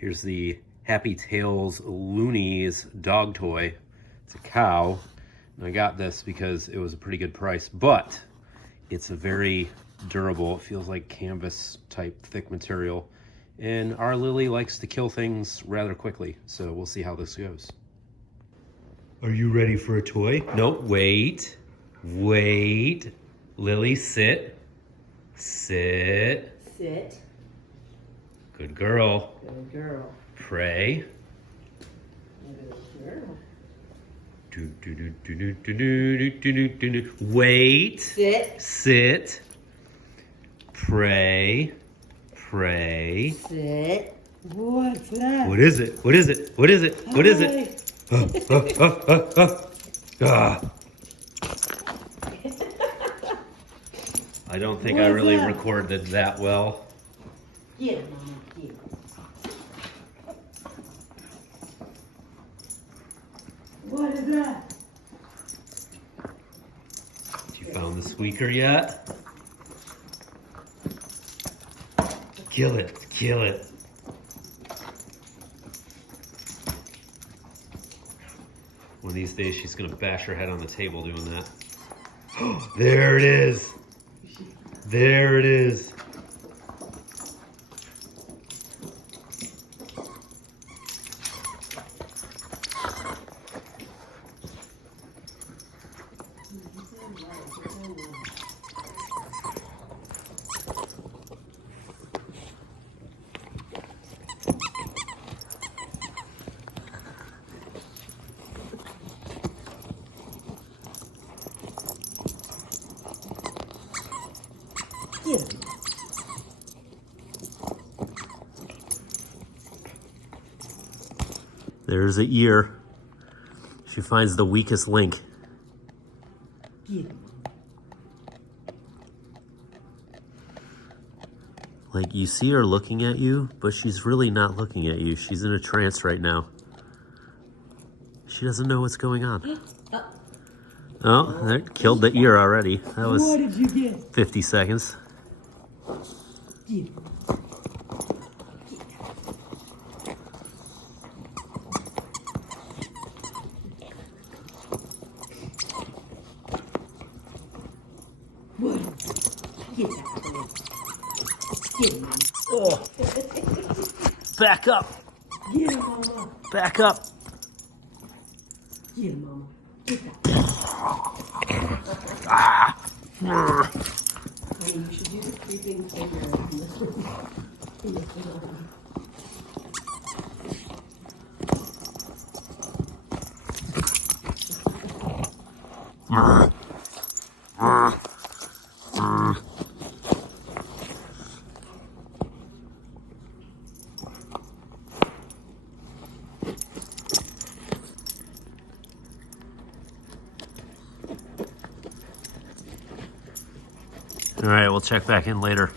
Here's the Happy Tails Loonies dog toy. It's a cow. And I got this because it was a pretty good price, but it's a very durable, it feels like canvas type thick material. And our Lily likes to kill things rather quickly, so we'll see how this goes. Are you ready for a toy? No, wait. Wait. Lily, sit. Sit. Sit. Good girl. Good girl. Pray. Good girl. Wait. Sit. Sit. Pray. Pray. Sit. What's that? What is it? What is it? What is it? What is it? Ah. I don't think I really recorded that well. Get it, Mama. Get it. What is that? You found the squeaker yet? Kill it. Kill it. One of these days she's gonna bash her head on the table doing that. There it is. There it is. There's the ear. She finds the weakest link. Like, you see her looking at you, but she's really not looking at you. She's in a trance right now. She doesn't know what's going on. Oh, that killed the ear already. That was What did you get? 50 seconds. What? Get that toy. Get it, Mama. Oh. Back up. Get it, Mama. Back up. Get it, Mama. Get that. Ah. Honey, you should do the creeping finger in the film. All right, we'll check back in later.